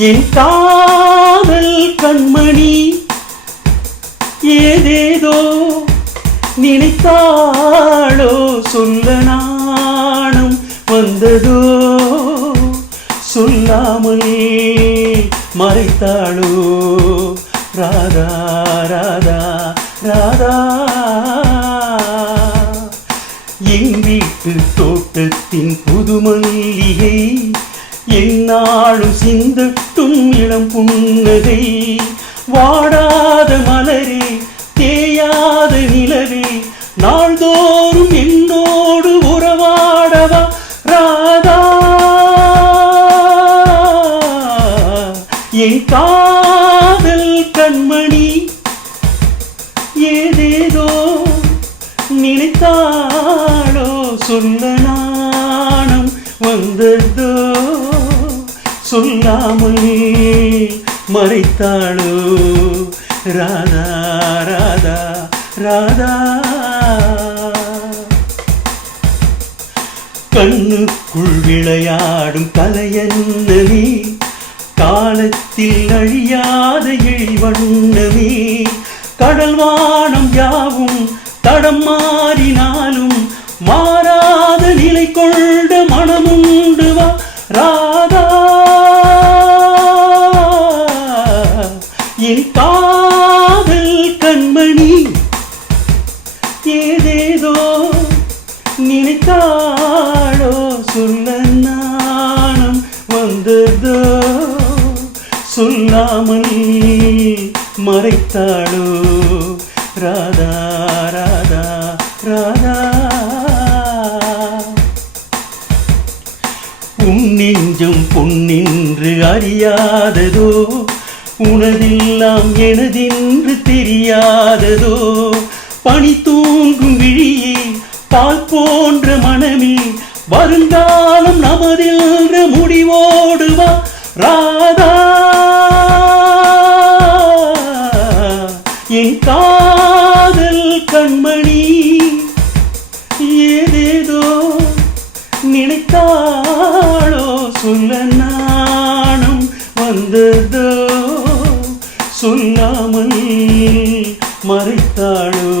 என் காதல் கண்மணி ஏதேதோ நினைத்தாளோ சொல்ல நாணம் வந்ததோ சொல்லாமல் மறைத்தாளோ ராதா ராதா ராதா என் வீட்டு தோட்டத்தின் புது மல்லிகை எந்நாளும் சிந்தட்டும் இளம் புன்னகை வாடாத மலரே தேயாத நிலவே நாள்தோறும் என்னோடு உறவாடவா ராதா என் காதல் கண்மணி ஏதேதோ நினைத்தாளோ சொல்ல நாணம் வந்ததோ சொல்லாமல் மறைத்தாளோ ராதா ராதா ராதா கண்ணுக்குள் விளையாடும் கலையன்னமே காலத்தில் அழியாத எழிவண்ணமே கடல் வானம் யாவும் தடம் மாறினாலும் மாறாத நிலை கொண்ட மனமுண்டு வா ராதா என் காதல் கண்மணி ஏதேதோ நினைத்தாளோ சொல்ல நாணம் வந்ததோ சொல்லாமல் மறைத்தாளோ ராதா ராதா ராதா உன் நெஞ்சம் பொன்னென்று அறியாததோ உனதெல்லாம் எனதென்று தெரியாததோ பனி தூங்கும் விழியே பால் போன்ற மனமே வருங்காலம் நமதென்ற முடிவோடுவா ராதா என் காதல் கண்மணி ஏதேதோ நினைத்தாளோ சொல்ல நாணம் வந்ததோ சொல்லாமல் மறைத்தாளோ